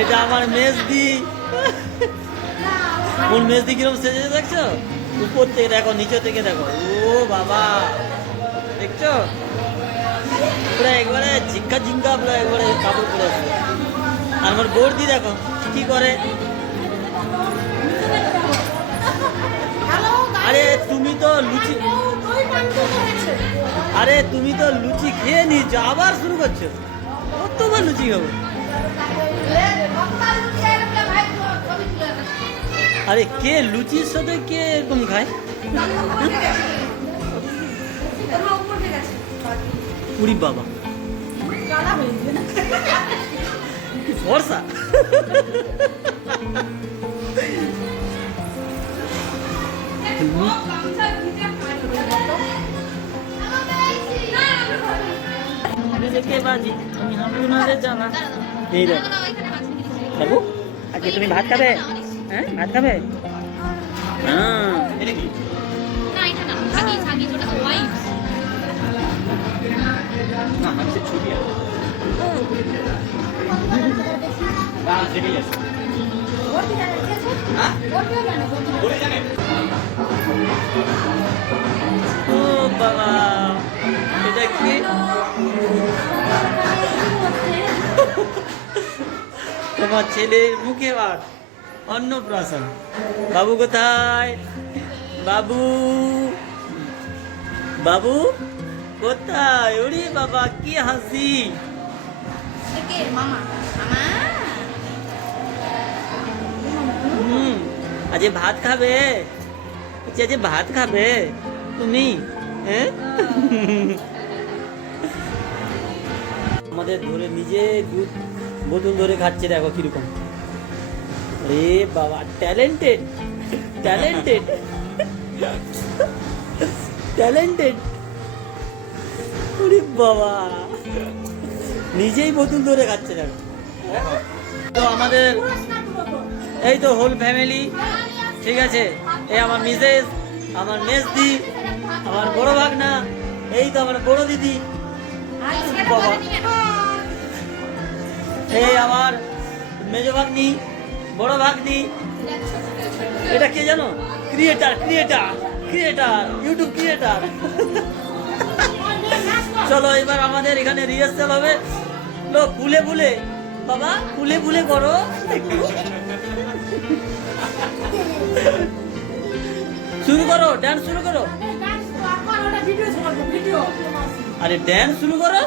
এটা আমার মেজদি। কোন মেজদি কিরকম সেজেছে দেখছো? উপর থেকে দেখো, নিচে থেকে দেখো। ও বাবা, দেখছো পুরো একবারে ঝিঙ্কা ঝিঙ্কা, পুরো একবারে কাপড় পরে আছে। আর আমার বৌদি দেখো কি করে। আরে তুমি তো লুচি, আরে তুমি তো লুচি খেয়ে নিয়েছো, আবার শুরু করছো? কতবার লুচি খাবো? আরে কে লুচির সাথে কে এরকম খায়? উড়ি বাবা, ভরসা। বাবু আজকে তুমি ভাত খাবে? হ্যাঁ ভাত খাবে? হ্যাঁ ও বাবা, এটা কি? তোমার ছেলের মুখে ভাত, অন্নপ্রাশন। বাবু কোথায়? বাবু, বাবু কোথায়? ওরে বাবা কি হাসি! আজ ভাত খাবে? আজ ভাত খাবে তুমি? হ্যাঁ আমাদের ধরে নিজে দুধ বোতল ধরে খাচ্ছে, দেখো কিরকম। এ বাবা, ট্যালেন্টেড ট্যালেন্টেড ট্যালেন্টেড। ওরে বাবা, নিজেই বোতল ধরে খাচ্ছে, দেখো। তো আমাদের এই তো হোল ফ্যামিলি, ঠিক আছে। এই আমার মিসেস, আমার মেজদি, আমার বড় ভাগনা, এই তো আমার বড় দিদি, বাবা এই আমার মেজ ভাগ্নি, বড় ভাগ্নি। এটা কে জানো? Creator creator creator, YouTube creator. চলো এবার আমাদের এখানে রিহার্সাল হবে। লো ফুলে ফুলে, বাবা ফুলে ফুলে করো একটু। শুরু করো, ডান্স শুরু করো। আরে ডান্স শুরু করো।